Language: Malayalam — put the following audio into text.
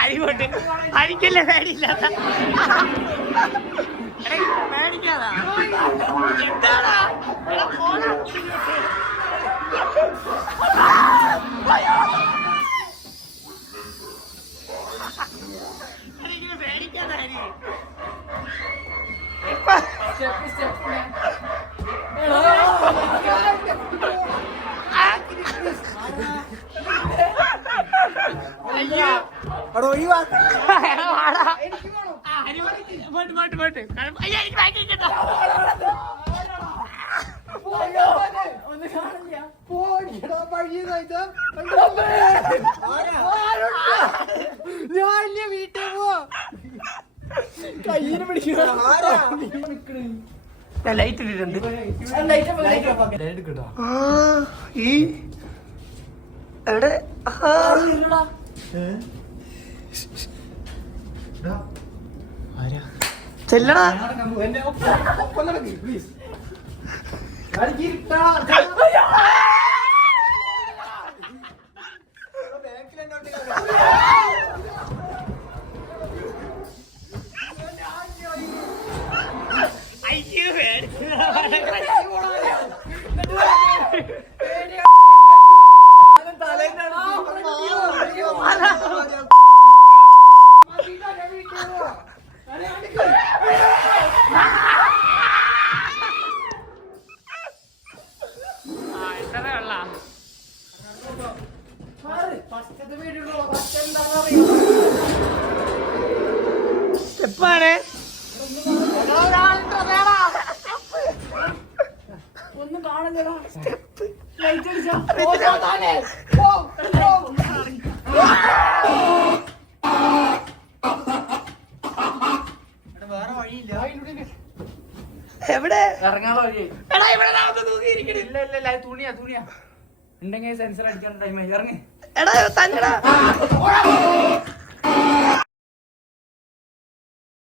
അരിപോട്ട് അരിക്കല്ലേ പേടിയില്ലാത്ത പേടിക്കാതാ എന്താടാ പേടിക്കാതാ അരി കയ്യിന് പിടിക്കുക ലൈറ്റ് ഇട്ടിട്ടുണ്ട് ഈ എവിടെ ചെല്ലടാ പ്ലീസ് സ്റ്റെപ്പാണ് ഒന്നും കാണുന്നില്ല സ്റ്റെപ്പ് ലൈറ്റ് അടിച്ചോ വേറെ വഴിയില്ല എവിടെ ഇറങ്ങാനുള്ള വഴി എടാ ഇവിടെ തൂങ്ങിയിരിക്കണ ഇല്ല ഇല്ല ഇല്ല തുണിയാ തുണിയാ ഉണ്ടെങ്കിൽ സെൻസർ അടിക്കാൻ ടൈം ഇറങ്ങി എടാ തന്നെടാ